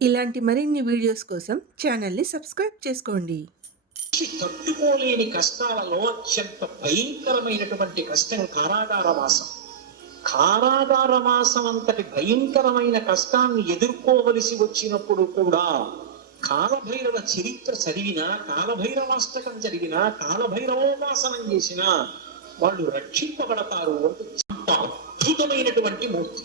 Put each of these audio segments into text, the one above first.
ఇలాంటి మరిన్ని వీడియోస్ కోసం ఛానల్ని సబ్స్క్రైబ్ చేసుకోండి. తట్టుకోలేని కష్టాలలో అత్యంత భయంకరమైనటువంటి కష్టం కారాగార కారాగారవాసం కారాగార అంతటి భయంకరమైన కష్టాన్ని ఎదుర్కోవలసి వచ్చినప్పుడు కూడా కాలభైరవ చరిత్ర చదివినా కాలభైరవాష్టకం చదివినా కాలభైరవోపాసనం చేసినా వాళ్ళు రక్షింపబడతారు. అంటే అద్భుతమైనటువంటి మూర్తి.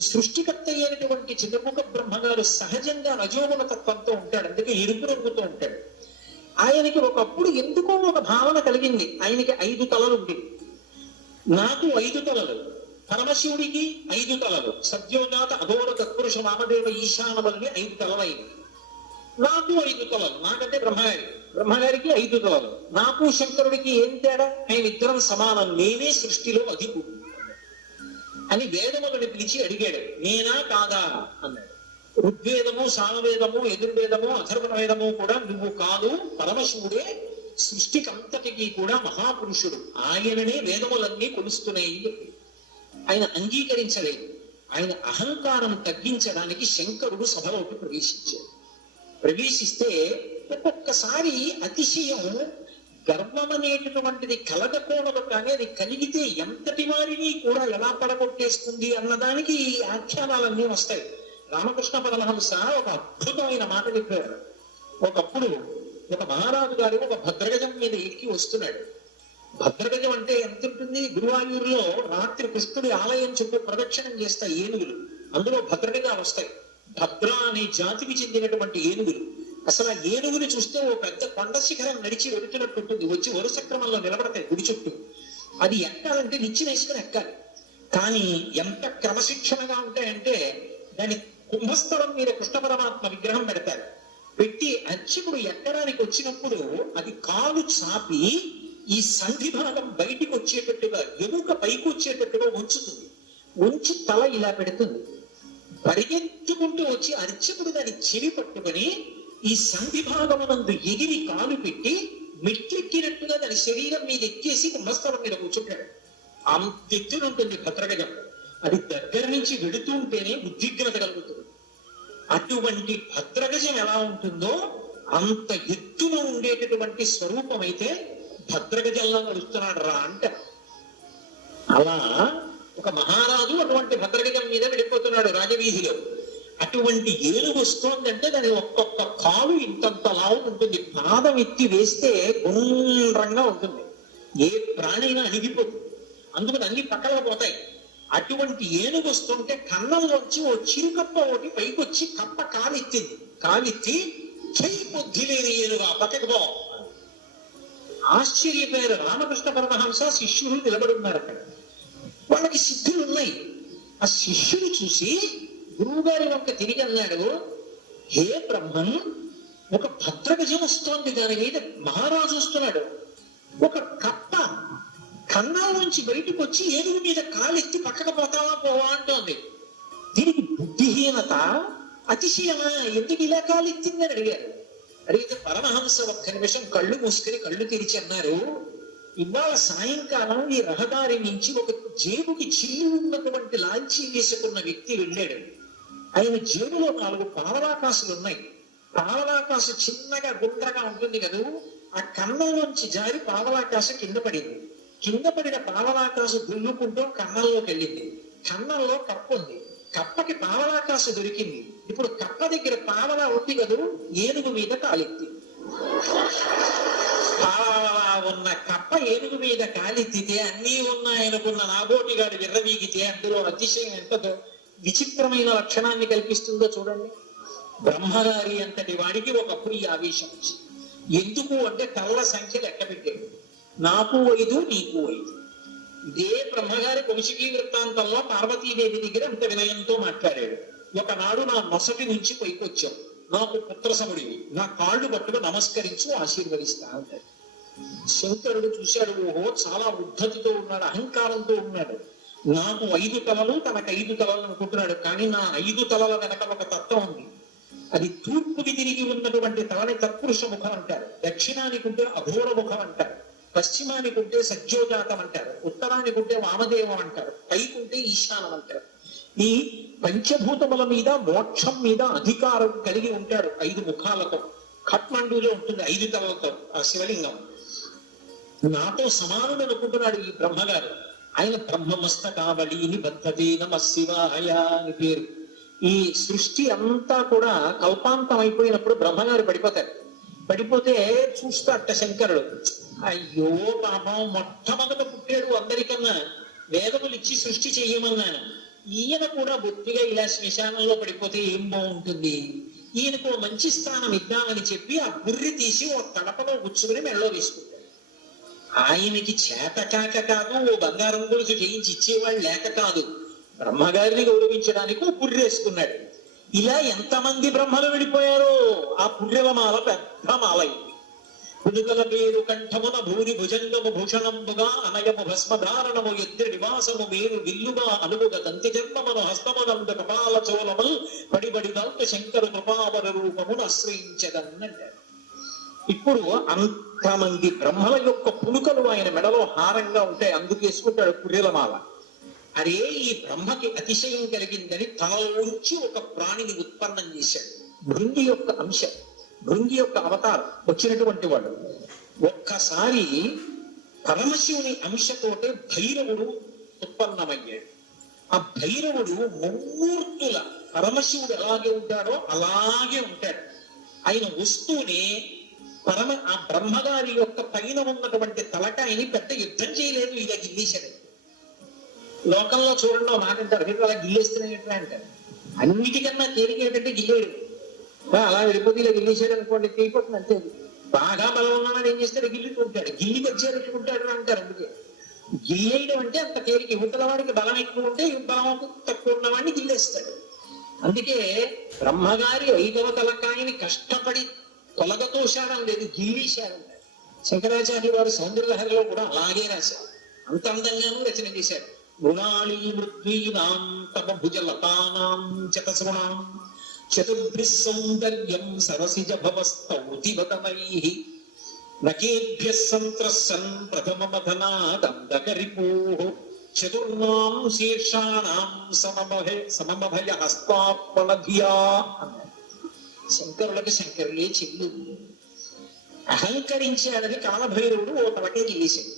సృష్టికర్త అయినటువంటి చిన్నముఖ బ్రహ్మగారు సహజంగా రజోగుణ తత్వంతో ఉంటాడు. అందుకే ఎరుపు రంగుతో ఉంటాడు. ఆయనకి ఒకప్పుడు ఎందుకో ఒక భావన కలిగింది. ఆయనకి ఐదు తలలు ఉండేవి నాకు ఐదు తలలు పరమశివుడికి ఐదు తలలు సద్యోజాత అఘోర తత్పురుష వామదేవ ఈశానములని ఐదు తలలైంది నాకు ఐదు తలలు నాకంటే బ్రహ్మగారి బ్రహ్మగారికి ఐదు తలలు. నాకు శంకరుడికి ఏం తేడా? ఆయన ఇద్దరం సమానం. నేనే సృష్టిలో అధికుడు అని వేదములను పిలిచి అడిగాడు. నేనా కాదా? అన్నాడు. ఋగ్వేదము సామవేదము ఎదుర్వేదము అధర్వణ వేదము కూడా నువ్వు కాదు. పరమశివుడే సృష్టికంతటికి కూడా మహాపురుషుడు. ఆయననే వేదములన్నీ కొలుస్తున్నాయి ఆయన అంగీకరించలేదు. ఆయన అహంకారం తగ్గించడానికి శంకరుడు సభలోకి ప్రవేశించాడు. ప్రవేశిస్తే ఒక్కొక్కసారి అతిశయం గర్వం అనేటటువంటిది కలగకూడదు కానీ అది కలిగితే ఎంతటి వారిని కూడా ఎలా పడగొట్టేస్తుంది అన్నదానికి ఈ ఆఖ్యానాలన్నీ వస్తాయి. రామకృష్ణ పరమహంస ఒక అద్భుతమైన మాట చెప్పారు. ఒకప్పుడు ఒక మహారాజు గారు ఒక భద్రగజం మీద ఎక్కి వస్తున్నాడు. భద్రగజం అంటే ఎంత ఉంటుంది? గురువాయూరులో రాత్రి కృష్ణుడి ఆలయం చుట్టూ ప్రదక్షిణం చేస్తాయి ఏనుగులు. అందులో భద్రగజాలు వస్తాయి. భద్ర అనే జాతికి చెందినటువంటి ఏనుగులు. అసలు ఆ ఏనుగుని చూస్తే ఓ పెద్ద కొండ శిఖరం నడిచి వెళుతున్నట్టు ఉంటుంది. వచ్చి వరుస క్రమంలో నిలబడతాయి గుడి చుట్టూ. అది ఎక్కాలంటే నిచ్చి వేసుకుని ఎక్కాలి. కానీ ఎంత క్రమశిక్షణగా ఉంటాయంటే దాని కుంభస్థలం మీద కృష్ణ పరమాత్మ విగ్రహం పెడతారు. పెట్టి అర్చకుడు ఎక్కడానికి వచ్చినప్పుడు అది కాలు చాపి ఈ సంధి భాగం బయటికి వచ్చేటట్టుగా ఎముక పైకి వచ్చేటట్టుగా ఉంచుతుంది. ఉంచి తల ఇలా పెడుతుంది. పరిగెత్తుకుంటూ వచ్చి అర్చకుడు దాన్ని చెవి పట్టుకొని ఈ సంధిభాగమునందు ఎగిరి కాలు పెట్టి మెట్లెక్కినట్టుగా దాని శరీరం మీద ఎక్కేసి కుంభస్థలం మీద కూర్చుంటాడు. అంత ఎత్తున ఉంటుంది భద్రగజం. అది దగ్గర నుంచి వెడుతూ ఉంటేనే ఉద్విగ్నత కలుగుతుంది. అటువంటి భద్రగజం ఎలా ఉంటుందో అంత ఎత్తున ఉండేటటువంటి స్వరూపం అయితే భద్రగజంలో నడుస్తున్నాడు రా అంట. అలా ఒక మహారాజు అటువంటి భద్రగజం మీద వెళ్ళిపోతున్నాడు రాజవీధిలో. అటువంటి ఏనుగు వస్తోందంటే దాని ఒక్కొక్క కాలు ఇంతంతలా ఉంటుంది. పాదం ఎత్తి వేస్తే గుండ్రంగా ఉంటుంది. ఏ ప్రాణైనా అణిగిపోతుంది. అందుకని అన్ని పక్కన పోతాయి. అటువంటి ఏనుగు వస్తుంటే కన్నంలోంచి ఓ చిరుకప్ప ఒకటి పైకి వచ్చి కప్ప కాలెత్తింది. కాలెత్తి చెయ్యి బుద్ధి లేని ఏనుగా పక్కకు పో. ఆశ్చర్యపోయారు రామకృష్ణ పరమహంస శిష్యులు నిలబడి ఉన్నారు అక్కడ వాళ్ళకి సిద్ధులు ఉన్నాయి ఆ శిష్యులు చూసి గురువు గారి వంక తిరిగి అన్నాడు హే బ్రహ్మన్ ఒక భద్రగజం వస్తోంది దాని మీద మహారాజు వస్తున్నాడు. ఒక కప్ప కన్నా నుంచి బయటకు వచ్చి ఏనుగు మీద కాలెత్తి పక్కకు పోతావా పోవా అంటోంది. దీనికి బుద్ధిహీనత అతిశయమా? ఎందుకు ఇలా కాలెత్తిందని అడిగారు. అడిగితే పరమహంస ఒక్క నిమిషం కళ్ళు మూసుకొని కళ్ళు తెరిచి అన్నారు ఇవాళ సాయంకాలం ఈ రహదారి నుంచి ఒక జేబుకి చిల్లి ఉన్నటువంటి లాంచీ వేసుకున్న వ్యక్తి వెళ్ళాడు. ఆయన జేబులో నాలుగు పావలాకాసులు ఉన్నాయి. పావలాకాశం చిన్నగా గుండ్రగా ఉంటుంది కదూ. ఆ కన్నంలోంచి జారి పావలాకాశ కింద పడింది. కింద పడిన పావలాకాశం దుల్లుకుంటూ కన్నంలోకి వెళ్ళింది. కన్నంలో కప్ప ఉంది. కప్పకి పావలాకాశం దొరికింది. ఇప్పుడు కప్ప దగ్గర పావలా ఉంది కదూ ఏనుగు మీద కాలెత్తి పావలా ఉన్న కప్ప ఏనుగు మీద కాలెత్తితే అన్నీ ఉన్నాయనుకున్న నాగోటి గారు విర్రవీగితే అందులో అతిశయం ఎంతదో. విచిత్రమైన లక్షణాన్ని కల్పిస్తుందో చూడండి. బ్రహ్మగారి అంతటి వాడికి ఒకప్పుడు ఈ ఆవేశం వచ్చింది. ఎందుకు అంటే తల్ల సంఖ్య లెక్క పెట్టాడు. నాకు ఐదు నీకు ఐదు. ఇదే బ్రహ్మగారి వంశీకీ వృత్తాంతంలో పార్వతీదేవి దగ్గర అంత వినయంతో మాట్లాడాడు. ఒకనాడు నా మొసటి నుంచి పైకొచ్చాం నాకు పుత్రసముడివి నా కాళ్ళు పట్టుకు నమస్కరించు ఆశీర్వదిస్తా అంటాడు. శంకరుడు చూశాడు ఓహో చాలా ఉద్ధతితో ఉన్నాడు అహంకారంతో ఉన్నాడు. నాకు ఐదు తలలు తనకు ఐదు తలలు అనుకుంటున్నాడు. కానీ నా ఐదు తలల వెనక ఒక తత్వం ఉంది. అది తూర్పుకి తిరిగి ఉన్నటువంటి తలని తత్పురుష ముఖం అంటారు. దక్షిణానికి ఉంటే అఘోర ముఖం అంటారు. పశ్చిమానికి ఉంటే సజ్జోజాతం అంటారు. ఉత్తరానికి ఉంటే వామదేవం అంటారు. పైకుంటే ఈశానం అంటారు. ఈ పంచభూతముల మీద మోక్షం మీద అధికారం కలిగి ఉంటాడు ఐదు ముఖాలతో. ఖట్మండూలో ఉంటుంది ఐదు తలలతో ఆ శివలింగం. నాతో సమానుడు అనుకుంటున్నాడు ఈ బ్రహ్మగారు. ఆయన బ్రహ్మమస్తకావళిని బద్ధతే నమ శివాయ అని పేరు. ఈ సృష్టి అంతా కూడా కల్పాంతం అయిపోయినప్పుడు బ్రహ్మగారు పడిపోతారు. పడిపోతే చూస్తాట శంకరుడు అయ్యో పాపం మొట్టమొదట పుట్టాడు అందరికన్నా వేదములు ఇచ్చి సృష్టి చెయ్యమన్నాను. ఈయన కూడా బొత్తిగా ఇలా శ్మశానంలో పడిపోతే ఏం బాగుంటుంది? ఈయనకు ఓ మంచి స్థానం ఇద్దామని చెప్పి ఆ గుర్రి తీసి ఓ తడపలో గుచ్చుకుని మెడలో వేసుకుంటాడు ఆయనకి చేత కాక కాదు ఓ బంగారం గొలుసు చేయించి ఇచ్చేవాళ్ళు లేక కాదు. బ్రహ్మగారిని గౌరవించడానికి ఓ పుర్రేసుకున్నాడు. ఇలా ఎంతమంది బ్రహ్మలు వెళ్ళిపోయారో ఆ పుర్రెలమాల పెద్ద మాలయ్య అయింది పేరు కంఠమున భూరి భుజంగము భూషణంబుగా అనయము భస్మధారణము ఎద్రి నివాసము మేరు విల్లుగా అనుగుగ తంతి జన్మమును హస్తమునంద కపాల చోళములు పడిబడి దాంత శంకర కృపావర రూపమును ఆశ్రయించదన్నట్టాడు ఇప్పుడు అంతమంది బ్రహ్మల యొక్క పులుకలు ఆయన మెడలో హారంగా ఉంటాయి అందుకు వేసుకుంటాడు కుర్రెలమాల. అరే ఈ బ్రహ్మకి అతిశయం కలిగిందని తలలోంచి ఒక ప్రాణిని ఉత్పన్నం చేశాడు. భృంగి యొక్క అంశం భృంగి యొక్క అవతారం వచ్చినటువంటి వాడు. ఒక్కసారి పరమశివుని అంశతోటే భైరవుడు ఉత్పన్నమయ్యాడు. ఆ భైరవుడు ముమ్మూర్తుల పరమశివుడు ఎలాగే ఉంటాడో అలాగే ఉంటాడు. ఆయన వస్తూనే పరమ ఆ బ్రహ్మగారి యొక్క పైన ఉన్నటువంటి తలకాయని పెద్ద యుద్ధం చేయలేదు ఇలా గిల్లేశాడు లోకంలో చూడండి మాట అంటారు. "మీరు అలా గిల్లేస్తున్నాయి ఎట్లా అంటారు. అన్నిటికన్నా తేలిక ఏంటంటే గిల్లేడు. అలా వెళ్ళిపోతే ఇలా గిల్లేసాడు అనుకోండి తీయకుండా అంతే. బాగా బలం ఉన్నాడని ఏం చేస్తాడు? గిల్లుకుంటాడు గిల్లి వచ్చేటట్టుకుంటాడు అంటారు అందుకే. గిల్లేయడం అంటే అంత తేలిక. యువతల వాడికి బలం ఎక్కువ ఉంటే బలం తక్కువ ఉన్నవాడిని గిల్లేస్తాడు. అందుకే బ్రహ్మగారి ఐదవ తలకాయని కష్టపడి తొలగతోశాడం లేదు గిల్లీశాడు శంకరాచార్య వారు సౌందర్యలహరిలో కూడా అలాగే రాశారు. అంత అందంగానూ రచన చేశారు. మృణాళీ మృద్వీనాం తమ భుజలతానాం చతశ్రుణాం చతుర్భిः సౌందర్యం సరసిజ భవస్తౌతివతమైః నకేభ్యः సంత్రస్సన్ ప్రథమమధనాదండకరిపోः చతుర్ణాం శీర్షాణాం సమమభయ సమమభయ హస్తార్పణధియా అన్నారు శంకరులకు శంకరులే చెల్లు. అహంకరించాడని కాలభైరవుడు ఓ తలకే గిల్లేశాడు.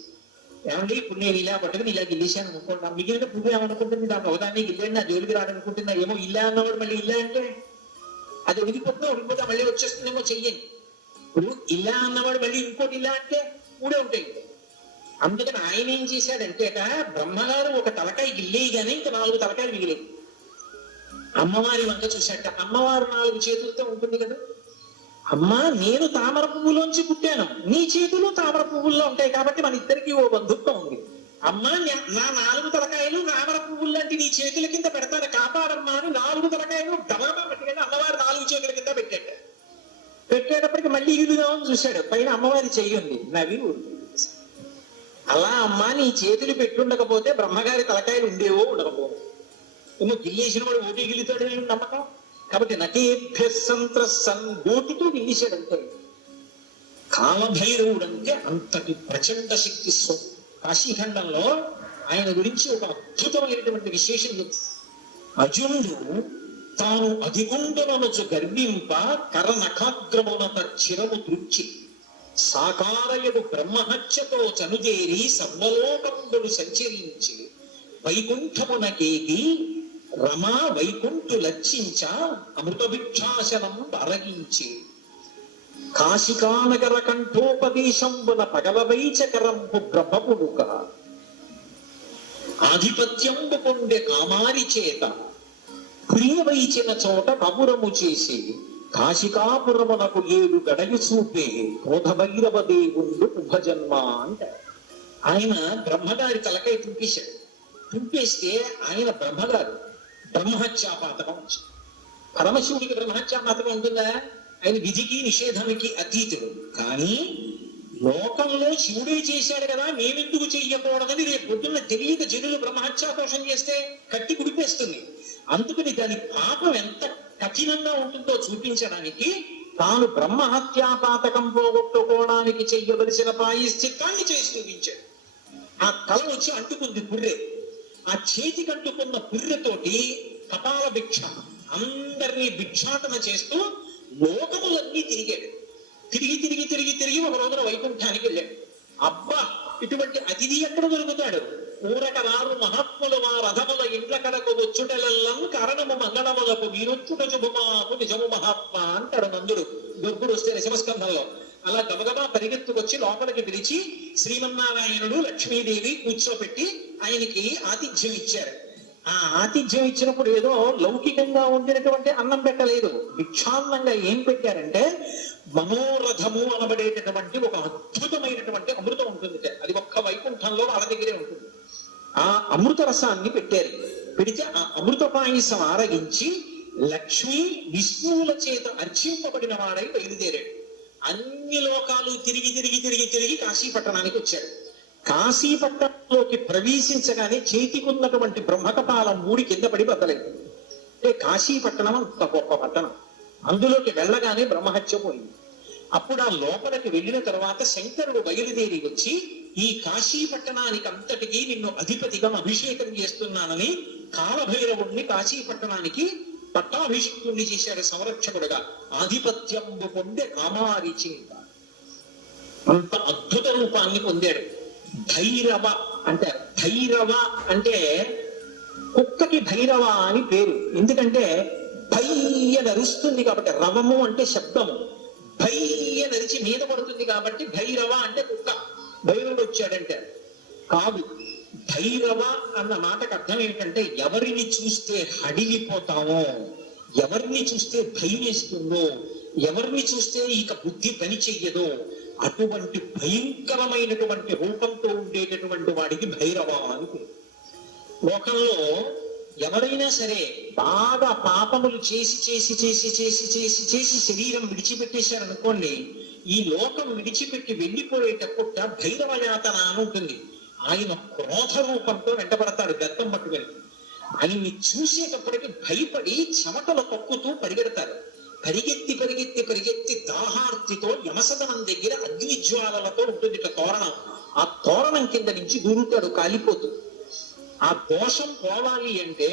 ఏమండి ఇప్పుడు నేను ఇలా పట్టుకుని ఇలా గిల్లేశాను అనుకోండి నా మిగిలిన పువ్వు ఏమనుకుంటుంది? దాని ఒకదాన్ని గిల్లండి నా జోలికి రాడనుకుంటుందా ఏమో ఇలా అన్నవాడు మళ్ళీ ఇలా అంటే? అది ఉడికిపోతున్నా ఉడికిపోతా మళ్ళీ వచ్చేస్తుందేమో చెయ్యండి ఇప్పుడు ఇలా అన్నవాడు మళ్ళీ ఇంకోటి ఇలా అంటే ఊడే ఉంటాయి. అందుకని ఆయన ఏం చేశాడంటే బ్రహ్మగారు ఒక తలకాయ గిల్లేయగానే ఇంకా నాలుగు తలకాయలు మిగిలేదు అమ్మవారి వంక చూశాట అమ్మవారు నాలుగు చేతులతో ఉంటుంది కదా. అమ్మా నేను తామర పువ్వులోంచి పుట్టాను. నీ చేతులు తామర పువ్వుల్లో ఉంటాయి కాబట్టి మన ఇద్దరికి ఓ బంధుత్వం ఉంది. అమ్మా నా నాలుగు తలకాయలు తామర పువ్వులు లాంటి నీ చేతుల కింద పెడతాను. కాపాడమ్మా అని నాలుగు తలకాయలు డబాబా పెట్టుకుని అమ్మవారు నాలుగు చేతుల కింద పెట్టాడు. పెట్టేటప్పటికి మళ్ళీ ఇల్లుదామని చూశాడు. పైన అమ్మవారి చెయ్యి ఉంది. నవి అలా అమ్మా నీ చేతులు పెట్టుండకపోతే బ్రహ్మగారి తలకాయలు ఉండేవో ఉండకపోవు ఏమో గిల్లేసిన వాడు ఓటి గిల్లుతాడు అని నమ్మకం? కాబట్టి నటేభ్య సంత్ర సంగోటితో గిల్లేశాడు కామభైరవుడు అంటే అంతటి ప్రచండ శక్తి స్వరూపం కాశీఖండంలో ఆయన గురించి ఒక అద్భుతమైనటువంటి విశేషం అర్జునుడు తాను అధిగుండనొచ్చు గర్వింప కర నఖాగ్రమునత చిరము దృచ్చి. సాకారయడు బ్రహ్మహత్యతో చనుదేరి సర్వలోకంబుడు సంచరించి వైకుంఠమునకేగి రమా వైకుంఠు లక్షించ అమృత అరగించి. కాశికానగర కంఠోపదేశంబున పగలవైచకరంపు బ్రహ్మపుడుక ఆధిపత్యంబు పొందె కామారి చేత ప్రియవైచిన చోట కబురము చేసి కాశికాపురమునకు ఏడు గడలు చూపే క్రోధభైరవ దేవుడు ఉభజన్మ అంట. ఆయన బ్రహ్మగారి తలకై తుంపేశాడు. తుంపేస్తే ఆయన బ్రహ్మగారు బ్రహ్మహత్యాపాతకం వచ్చింది పరమశివుడికి బ్రహ్మహత్యాపాతకం ఉంటుందా ఆయన విధికి నిషేధానికి అతీతుడు కానీ లోకంలో శివుడే చేశాడు కదా మేమెందుకు చెయ్యకూడదని రేపు పొద్దున్న తెలియక జనులు బ్రహ్మహత్యాకోషం చేస్తే కట్టి కుడిపేస్తుంది. అందుకని దాని పాపం ఎంత కఠినంగా ఉంటుందో చూపించడానికి తాను బ్రహ్మహత్యాపాతకం పోగొట్టుకోవడానికి చెయ్యవలసిన ప్రాయశ్చిత్తాన్ని చేసి చూపించాడు. ఆ కళ వచ్చి అంటుకుంది గుర్రే ఆ చేతి కట్టుకున్న పుర్రెతోటి కపాల భిక్ష అందరినీ భిక్షాటన చేస్తూ లోకములన్నీ తిరిగాడు. తిరిగి తిరిగి తిరిగి తిరిగి ఒక రోజున వైకుంఠానికి వెళ్ళాడు. అబ్బా ఇటువంటి అతిథి ఎక్కడ దొరుకుతాడు? ఊరక రారు మహాత్ములు మా రథముల ఇండ్ల కడకు వచ్చుటలల్లం కారణము మంగళములకు మీరొచ్చుట శుభమాకు నిజము మహాత్మ అంటాడు నందుడు దుర్గుడు వస్తే నిజమస్కంధంలో అలా గబగబా పరిగెత్తుకొచ్చి లోపలికి పిలిచి శ్రీమన్నారాయణుడు లక్ష్మీదేవి కూర్చోపెట్టి ఆయనకి ఆతిథ్యం ఇచ్చారు. ఆ ఆతిథ్యం ఇచ్చినప్పుడు ఏదో లౌకికంగా ఉండినటువంటి అన్నం పెట్టలేదు. విక్షాన్నంగా ఏం పెట్టారంటే మనోరథము అనబడేటటువంటి ఒక అద్భుతమైనటువంటి అమృతం ఉంటుంది. అది ఒక్క వైకుంఠంలో వాళ్ళ దగ్గరే ఉంటుంది. ఆ అమృత రసాన్ని పెట్టారు. పెడితే ఆ అమృత పాయసం ఆరగించి లక్ష్మి విష్ణువుల చేత అర్చింపబడిన వాడై బయలుదేరాడు. అన్ని లోకాలు తిరిగి తిరిగి తిరిగి తిరిగి కాశీ పట్టణానికి వచ్చాడు కాశీ పట్టణంలోకి ప్రవేశించగానే చేతికున్నటువంటి బ్రహ్మకపాలం మూడి కింద పడి బద్దలేదు. అంటే కాశీ పట్టణం అంత గొప్ప పట్టణం. అందులోకి వెళ్ళగానే బ్రహ్మహత్య పోయింది. అప్పుడు ఆ లోపలికి వెళ్ళిన తర్వాత శంకరుడు బయలుదేరి వచ్చి ఈ కాశీ పట్టణానికి అంతటికి నిన్ను అధిపతిగా అభిషేకం చేస్తున్నానని కాలభైరవుణ్ణి కాశీ పట్టణానికి పట్టాభిషిక్తుణ్ణి చేశాడు సంరక్షకుడుగా. ఆధిపత్యంబు పొందే కామారి అంత అద్భుత రూపాన్ని పొందాడు. భైరవ అంటారు. భైరవ అంటే కుక్కకి భైరవ అని పేరు. ఎందుకంటే భయ్య నరుస్తుంది కాబట్టి రవము అంటే శబ్దము. భయ్య నరిచి మీద పడుతుంది కాబట్టి భైరవ అంటే కుక్క. భైరవుడు వచ్చాడంటే కాదు. భైరవ అన్న మాటకు అర్థం ఏంటంటే ఎవరిని చూస్తే హడిలిపోతామో ఎవరిని చూస్తే భయం వేస్తుందో ఎవరిని చూస్తే ఇక బుద్ధి పని చెయ్యదో అటువంటి భయంకరమైనటువంటి రూపంతో ఉండేటటువంటి వాడికి భైరవ అని లోకంలో ఎవరైనా సరే బాగా పాపములు చేసి చేసి చేసి చేసి చేసి చేసి శరీరం విడిచిపెట్టేశారనుకోండి ఈ లోకం విడిచిపెట్టి వెళ్ళిపోయేటప్పుడు భైరవ యాతన అని ఉంటుంది. ఆయన క్రోధ రూపంతో వెంటబడతాడు గద్దం పట్టుకొని. ఆయన్ని చూసేటప్పటికి భయపడి చెమటలు తొక్కుతూ పరిగెడతారు. పరిగెత్తి పరిగెత్తి పరిగెత్తి దాహార్తితో యమసదనం దగ్గర అగ్ని జ్వాలలతో ఉంటుంది ఇట్లా తోరణం. ఆ తోరణం కింద నుంచి దూరుతాడు కాలిపోతూ ఆ దోషం పోవాలి అంటే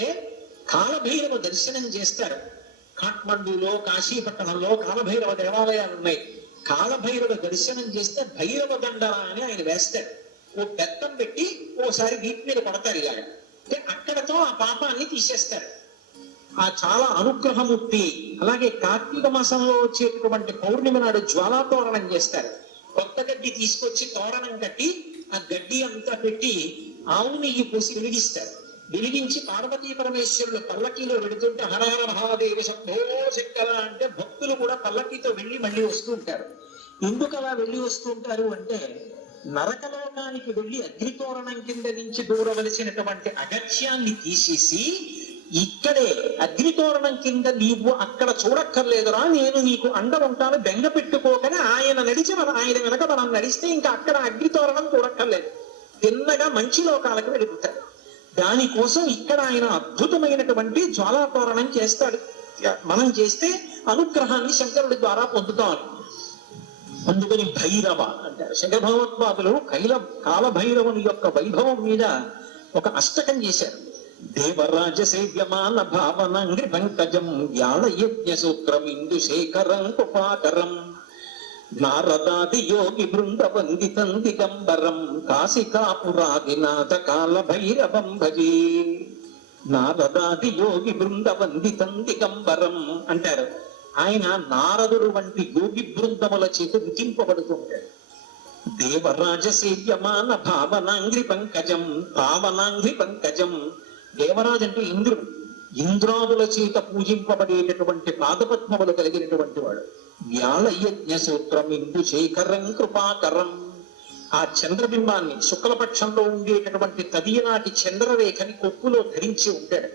కాలభైరవ దర్శనం చేస్తారు. కాఠ్మండూలో కాశీపట్టణంలో కాలభైరవ దేవాలయాలు ఉన్నాయి కాలభైరవ దర్శనం చేస్తే భైరవ దండల అని ఆయన వేస్తాడు ఓ బెత్తం పెట్టి ఓసారి వీటి మీద పడతారు ఇలాగ అంటే అక్కడతో ఆ పాపాన్ని తీసేస్తారు. ఆ చాలా అనుగ్రహమూర్తి అలాగే కార్తీక మాసంలో వచ్చేటటువంటి పౌర్ణిమ నాడు జ్వాలా తోరణం చేస్తారు. కొత్త గడ్డి తీసుకొచ్చి తోరణం కట్టి ఆ గడ్డి అంతా పెట్టి ఆవు నెయ్యి పోసి వెలిగిస్తారు. వెలిగించి పార్వతీ పరమేశ్వరులు పల్లకీలో వెళుతుంటే హరహర మహాదేవ శంభో శంకర అంటే భక్తులు కూడా పల్లకీతో వెళ్ళి మళ్ళీ వస్తూ ఉంటారు. ఎందుకు అలా వెళ్ళి వస్తూ ఉంటారు అంటే నరకలోకానికి వెళ్ళి అగ్నితోరణం కింద నుంచి దూరవలసినటువంటి అగత్యాన్ని తీసేసి ఇక్కడే అగ్నితోరణం కింద నీవు అక్కడ చూడక్కర్లేదురా నేను నీకు అండ ఉంటాను బెంగ పెట్టుకోకని ఆయన నడిచి మన ఆయన వెనక మనం నడిస్తే ఇంకా అక్కడ అగ్నితోరణం చూడక్కర్లేదు. తిన్నగా మంచి లోకాలకు వెళ్ళిపోతాడు. దానికోసం ఇక్కడ ఆయన అద్భుతమైనటువంటి జ్వాలాతోరణం చేస్తాడు. మనం చేస్తే అనుగ్రహాన్ని శంకరుడి ద్వారా పొందుతాం. అందుకని భైరవ అంటారు శంకర భగవత్పాదులు కైల కాలభైరవుని యొక్క వైభవం మీద ఒక అష్టకం చేశారు. దేవరాజ సేవ్యమాన భావనంగ్రి పంకజం వ్యాళ యజ్ఞ సూత్రం ఇందు శేఖరం కృపాకరం. నారదాది యోగి బృంద వందితం దిగంబరం కాశికాపురాదినాథ కాల భైరవం భజే. నారదాది యోగి బృంద వందితం దిగంబరం అంటారు. ఆయన నారదుడు వంటి యోగి బృందముల చేత విధింపబడుతుంటాడు దేవరాజసేవ్యమాన భావనాంగ్రి పంకజం భావనాంగ్రి పంకజం. దేవరాజు అంటే ఇంద్రుడు. ఇంద్రాదుల చేత పూజింపబడేటటువంటి పాదపద్మములు కలిగినటువంటి వాడు. వ్యాళయజ్ఞ సూత్రం ఇందు శేఖరం కృపాకరం. ఆ చంద్రబింబాన్ని శుక్లపక్షంలో ఉండేటటువంటి తదియనాటి చంద్రరేఖని కొప్పులో ధరించి ఉంటాడు.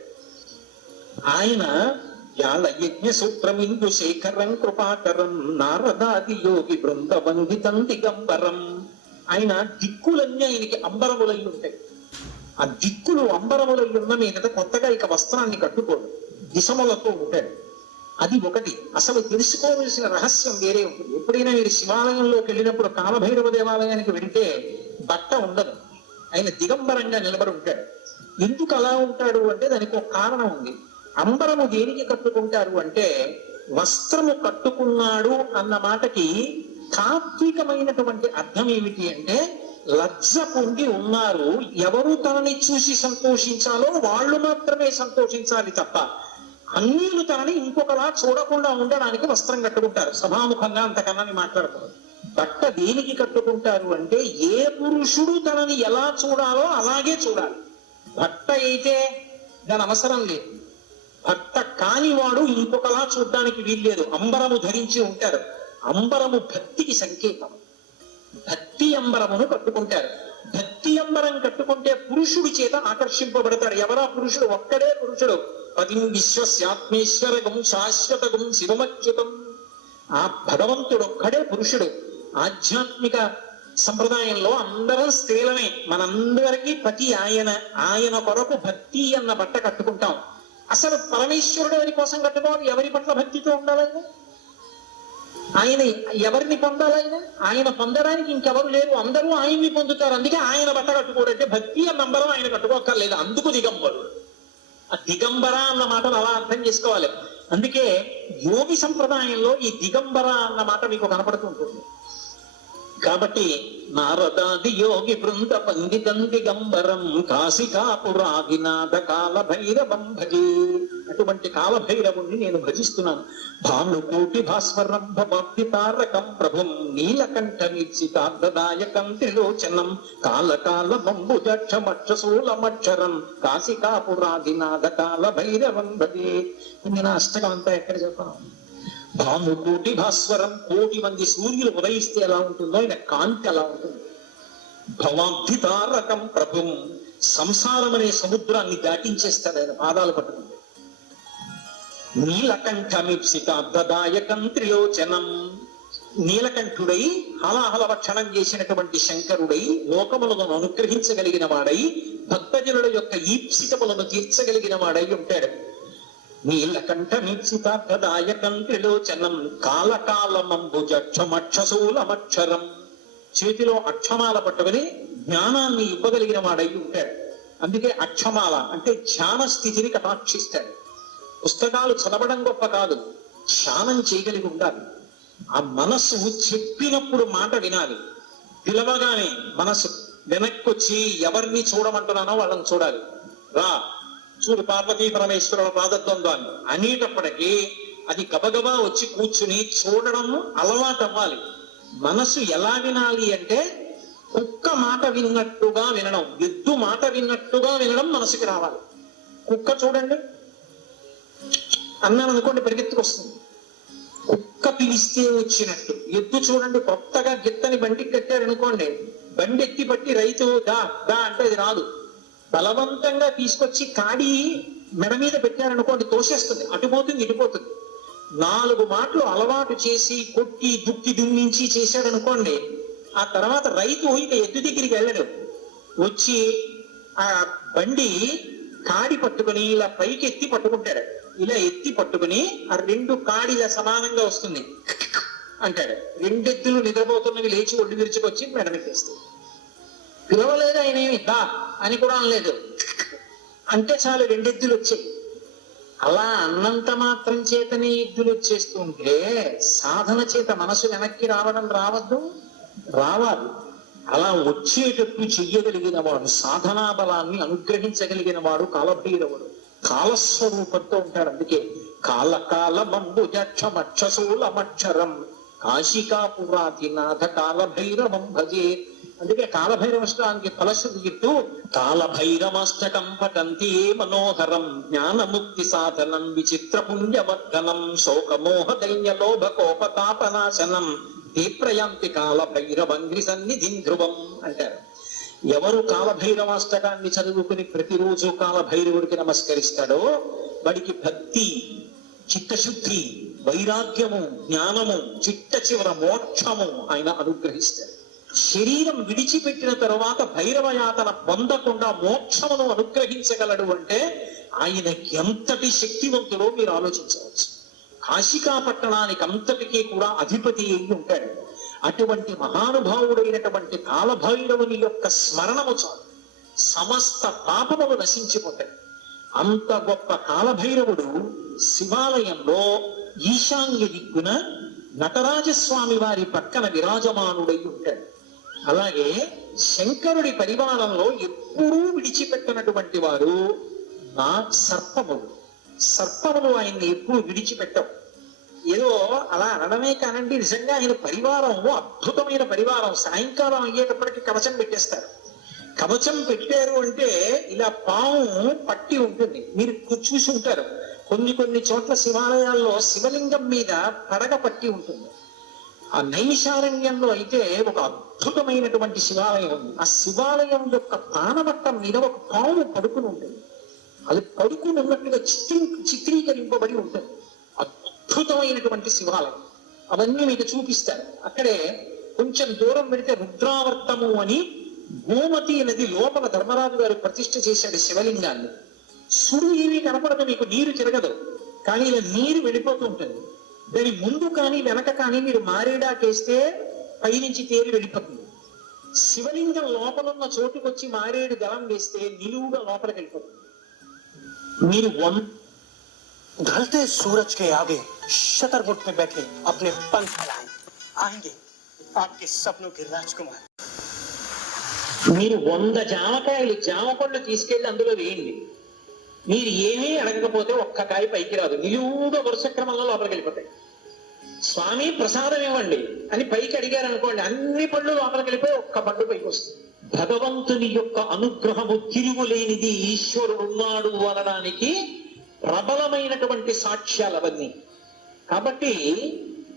ఆయన యాళ యజ్ఞ సూత్రమిందు శేఖరం కృపాకరం నారదాది యోగి బృంద వందితం దిగంబరం. ఆయన దిక్కులన్నీ ఆయనకి అంబరములై ఉంటాయి. ఆ దిక్కులు అంబరములై ఉన్న మీద కొత్తగా ఇక వస్త్రాన్ని కట్టుకోడు. దిశములతో ఉంటాడు అది ఒకటి. అసలు తెలుసుకోవలసిన రహస్యం వేరే ఉంటుంది. ఎప్పుడైనా మీరు శివాలయంలోకి వెళ్ళినప్పుడు కాలభైరవ దేవాలయానికి వెళితే బట్ట ఉండదు. ఆయన దిగంబరంగా నిలబడి ఉంటాడు. ఎందుకు అలా ఉంటాడు అంటే దానికి ఒక కారణం ఉంది. అంబరము దేనికి కట్టుకుంటారు అంటే వస్త్రము కట్టుకున్నాడు అన్న మాటకి తాత్వికమైనటువంటి అర్థం ఏమిటి అంటే లజ్జ పొంది ఉన్నారు. ఎవరు తనని చూసి సంతోషించాలో వాళ్ళు మాత్రమే సంతోషించాలి తప్ప అన్నీలు తనని ఇంకొకలా చూడకుండా ఉండడానికి వస్త్రం కట్టుకుంటారు. సభాముఖంగా అంతకన్నా నేను బట్ట దేనికి కట్టుకుంటారు అంటే ఏ పురుషుడు తనని ఎలా చూడాలో అలాగే చూడాలి. బట్ట అయితే దాని అవసరం లేదు. భర్త కానివాడు ఇంకొకలా చూడడానికి వీల్లేదు. అంబరము ధరించి ఉంటారు అంబరము భక్తికి సంకేతం. భక్తి అంబరమును కట్టుకుంటారు భక్తి అంబరం కట్టుకుంటే పురుషుడి చేత ఆకర్షింపబడతాడు. ఎవరా పురుషుడు? ఒక్కడే పురుషుడు. పదిం విశ్వస్యాత్మేశ్వరగం శాశ్వతగం శివమచ్యుతం. ఆ భగవంతుడు ఒక్కడే పురుషుడు. ఆధ్యాత్మిక సంప్రదాయంలో అందరం స్త్రీలమే. మనందరికీ పతి ఆయన ఆయన కొరకు భక్తి అన్న బట్ట కట్టుకుంటాం. అసలు పరమేశ్వరుడు ఎవరి కోసం కట్టుకోవాలి? ఎవరి పట్ల భక్తితో ఉండాలని? ఆయన ఎవరిని పొందాలైనా? ఆయన పొందడానికి ఇంకెవరు లేరు. అందరూ ఆయన్ని పొందుతారు. అందుకే ఆయన బట్ట కట్టుకోడంటే భక్తి అన్న నంబరం ఆయన కట్టుకోక్కర్లేదు. అందుకు దిగంబరుడు. ఆ దిగంబర అన్న మాటను అలా అర్థం చేసుకోవాలి. అందుకే యోగి సంప్రదాయంలో ఈ దిగంబర అన్న మాట మీకు కనపడుతుంటుంది. కాబట్టి నారదాది యోగి బృంద పండితం దిగంబరం కాశికాపురాదినాథ కాల భైరవం భజే అటువంటి కాలభైరవుణ్ణి నేను భజిస్తున్నాను. భానుకోటి భాస్వరం భక్తి తారకం ప్రభుం నీలకంఠ నిశ్చితార్థదాయకం త్రిలోచనం కాలకాల మంబుజక్షమక్షశూలమక్షరం కాశికాపురాదినాథ కాల భైరవం భజే నేను అష్టకం అంతా ఎక్కడ చెప్పాను? భానుకోటి భాస్వరం కోటి మంది సూర్యులు ఉదయిస్తే ఎలా ఉంటుందో ఆయన కాంతి ఎలా ఉంటుంది. భవాబ్ధితారకం ప్రభుం సంసారం అనే సముద్రాన్ని దాటించేస్తాడు ఆయన పాదాలు పట్టుకుంటే. నీలకంఠమిప్సితార్థదాయకం త్రిలోచనం నీలకంఠుడై హలాహల భక్షణం చేసినటువంటి శంకరుడై లోకములను అనుగ్రహించగలిగిన వాడై భక్తజనుల యొక్క ఈప్సితములను తీర్చగలిగిన వాడై ఉంటాడు. నీలకంఠ నీలకంఠమిప్సితార్థదాయకం త్రిలోచనం కాలకాలమంబుజక్షమక్షశూలమక్షరం చేతిలో అక్షమాల పట్టుకుని జ్ఞానాన్ని ఇవ్వగలిగిన వాడై ఉంటాడు. అందుకే అక్షమాల అంటే ధ్యాన స్థితిని కటాక్షిస్తాడు. పుస్తకాలు చదవడం గొప్ప కాదు ధ్యానం చేయగలిగి ఉండాలి. ఆ మనస్సు చెప్పినప్పుడు మాట వినాలి. పిలవగానే మనసు వెనక్కొచ్చి ఎవరిని చూడమంటున్నానో వాళ్ళని చూడాలి. రా చూడు పార్వతీ పరమేశ్వరుల పాదద్వంద్వాన్ని అనేటప్పటికీ అది గబగబా వచ్చి కూర్చుని చూడడం అలవాటు అవ్వాలి. మనసు ఎలా వినాలి అంటే కుక్క మాట విన్నట్టుగా వినడం ఎద్దు మాట విన్నట్టుగా వినడం మనసుకి రావాలి. కుక్క చూడండి. అన్నాను అనుకోండి పరిగెత్తుకొస్తుంది. కుక్క పిలిస్తే వచ్చినట్టు. ఎద్దు చూడండి కొత్తగా గిత్తని బండికి కట్టారనుకోండి బండి ఎత్తి పట్టి రైతు దా దా అంటే అది రాదు. బలవంతంగా తీసుకొచ్చి కాడి మెడ మీద పెట్టారనుకోండి తోసేస్తుంది. అటుపోతుంది ఇటుపోతుంది నాలుగు మాటలు అలవాటు చేసి కొట్టి దుక్కి దున్నించి చేశాడనుకోండి ఆ తర్వాత రైతు ఇక ఎద్దు దగ్గరికి వెళ్ళడు. వచ్చి ఆ బండి కాడి పట్టుకుని ఇలా పైకి ఎత్తి పట్టుకుంటాడు. ఇలా ఎత్తి పట్టుకుని ఆ రెండు కాడిల సమానంగా వస్తుంది. అంటాడు. రెండెత్తులు నిద్రపోతున్నవి లేచి ఒళ్ళు విరుచుకొచ్చి మెడమెట్టేస్తాయి పిలవలేదు ఆయన ఏమి దా అని కూడా అనలేదు. అంటే చాలు రెండెద్దులు వచ్చాయి అలా అన్నంత మాత్రం చేతనే ఎద్దులు వచ్చేస్తుంటే సాధన చేత మనసు వెనక్కి రావడం రావద్దు? రావాలి. అలా వచ్చేటట్టు చెయ్యగలిగిన వాడు సాధనా బలాన్ని అనుగ్రహించగలిగిన వాడు కాలభైరవుడు కాలస్వరూపంతో ఉంటాడు అందుకే. కాలకాల కాల కాశికాపురాతి నాథ కాలభైరవం భజే. అందుకే కాలభైరవష్టానికి ఫలశ్రుతి ఇట్టు కాలభైరవాష్టకం పఠంతి ఏ మనోహరం జ్ఞానముక్తి సాధనం విచిత్ర పుణ్యవర్ధనం శోకమోహ దైన్య లోభ కోపతాపనాశనం తీప్రయాంతి కాలభైరవంగ్రి సన్నిధిం ధ్రువం అంటారు. ఎవరు కాలభైరవాష్టకాన్ని చదువుకుని ప్రతిరోజు కాలభైరవుడికి నమస్కరిస్తాడో వాడికి భక్తి చిత్తశుద్ధి వైరాగ్యము జ్ఞానము చిట్ట చివర మోక్షము ఆయన అనుగ్రహిస్తాడు శరీరం విడిచిపెట్టిన తరువాత భైరవ యాతన పొందకుండా మోక్షమును అనుగ్రహించగలడు అంటే ఆయన ఎంతటి శక్తివంతుడో మీరు ఆలోచించవచ్చు. కాశికా పట్టణానికి అంతటికీ కూడా అధిపతి అయి ఉంటాడు. అటువంటి మహానుభావుడైనటువంటి కాలభైరవుని యొక్క స్మరణము చాలు. సమస్త పాపములు నశించిపోతాయి. అంత గొప్ప కాలభైరవుడు శివాలయంలో ఈశాన్య దిక్కున నటరాజస్వామి వారి పక్కన విరాజమానుడై ఉంటాడు. అలాగే శంకరుడి పరివారంలో ఎప్పుడూ విడిచిపెట్టనటువంటి వారు నా సర్పములు. సర్పములు ఆయన్ని ఎప్పుడు విడిచిపెట్టవు. ఏదో అలా అనడమే కానండి నిజంగా ఆయన పరివారం అద్భుతమైన పరివారం. సాయంకాలం అయ్యేటప్పటికి కవచం పెట్టేస్తారు. కవచం పెట్టారు అంటే ఇలా పాము పట్టి ఉంటుంది. మీరు చూసి ఉంటారు. కొన్ని కొన్ని చోట్ల శివాలయాల్లో శివలింగం మీద పడగ పట్టి ఉంటుంది. ఆ నైమిషారణ్యంలో అయితే ఒక అద్భుతమైనటువంటి శివాలయం ఉంది. ఆ శివాలయం యొక్క ప్రాణమట్టం మీద ఒక పాము పడుకుని ఉంటుంది. అది పడుకుని ఉన్నట్టుగా చిత్రీ చిత్రీకరింపబడి ఉంటుంది. అద్భుతమైనటువంటి శివాలయం. అవన్నీ మీకు చూపిస్తారు అక్కడే కొంచెం దూరం పెడితే రుద్రావర్తము అని గోమతి నది లోపల ధర్మరాజు గారు ప్రతిష్ఠ చేశాడు శివలింగాన్ని. సుడు ఏమీ కనపడదు మీకు నీరు తిరగదు. కానీ ఇలా నీరు వెళ్ళిపోతూ ఉంటుంది. దాని ముందు కానీ వెనక కానీ మీరు మారేడాకేస్తే పైనుంచి తేలి వెళ్ళిపోతుంది శివలింగం లోపలున్న చోటుకొచ్చి మారేడు దళం వేస్తే నిలువుగా లోపలికి వెళ్ళిపోతుంది మీరు వన్ ढलते सूरज के आगे शतरमुट में बैठे अपने पंख फैलाएं आएंगे आपके सपनों के राजकुमार మీరు వంద జామకాయలు జామ పళ్ళు తీసుకెళ్లి అందులో వేయండి మీరు ఏమీ అడగకపోతే ఒక్క కాయ పైకి రాదు నిలువుగా వరుస క్రమంలో లోపలికి వెళ్ళిపోతాయి స్వామి ప్రసాదం ఇవ్వండి అని పైకి అడిగారు అనుకోండి అన్ని పళ్ళు లోపలికి వెళ్ళిపోయి ఒక్క పండు పైకి వస్తుంది. భగవంతుని యొక్క అనుగ్రహము తిరుగులేనిది ఈశ్వరుడు ఉన్నాడు అనడానికి ప్రబలమైనటువంటి సాక్ష్యాలు అవన్నీ. కాబట్టి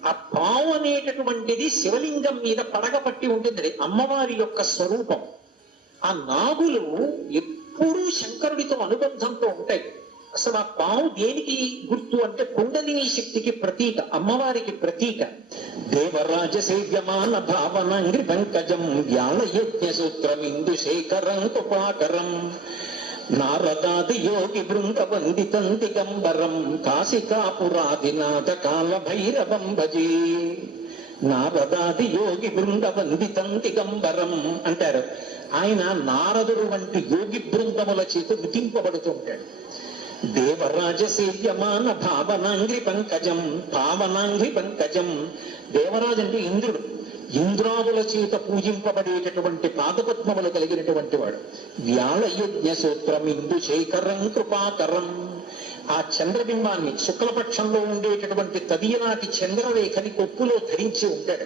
ఆ పావు అనేటటువంటిది శివలింగం మీద పడగ పట్టి ఉంటుంది అమ్మవారి యొక్క స్వరూపం. ఆ నాగులు ఎప్పుడూ శంకరుడితో అనుబంధంతో ఉంటాయి. అసలు ఆ పావు దేనికి గుర్తు అంటే కుండలిని శక్తికి ప్రతీక అమ్మవారికి ప్రతీక. దేవరాజ సేవ్యమాన భావనంగ్రి పంకజం జ్ఞాన యజ్ఞ సూత్రం ఇందు శేఖరం కృపాకరం. నారదాది యోగి బృంద వందితం దిగంబరం కాశికాపురాధినాథ కాల భైరవం భజే. నారదాది యోగి బృంద వందితం దిగంబరం అంటారు. ఆయన నారదుడు వంటి యోగి బృందముల చేత గుర్తింపబడుతూ ఉంటాడు. దేవరాజసేవ్యమాన భావనాంగ్రి పంకజం భావనాంగ్రి పంకజం. దేవరాజు అంటే ఇంద్రుడు. ఇంద్రాదుల చేత పూజింపబడేటటువంటి పాదపద్మములు కలిగినటువంటి వాడు. వ్యాళయజ్ఞ సూత్రం ఇందు శేఖరం కృపాకరం. ఆ చంద్రబింబాన్ని శుక్లపక్షంలో ఉండేటటువంటి తదియనాటి చంద్రరేఖని కొప్పులో ధరించి ఉంటాడు.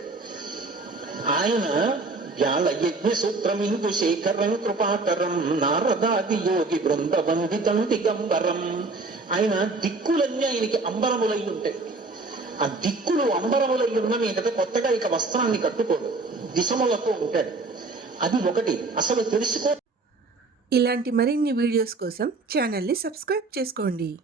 ఆయన వ్యాళ యజ్ఞ సూత్రం ఇందు శేఖరం కృపాకరం నారదాది యోగి బృంద వందితం దిగంబరం ఆయన దిక్కులన్నీ ఆయనకి అంబరములై ఉంటాయి. ఆ దిక్కులు అంబరములై ఉన్న ఏంటంటే కొత్తగా ఇక వస్త్రాన్ని కట్టుకోడు దిశములతో ఉంటాడు. అది ఒకటి. అసలు తెలుసుకో ఇలాంటి మరిన్ని వీడియోస్ కోసం ఛానల్ని సబ్స్క్రైబ్ చేసుకోండి.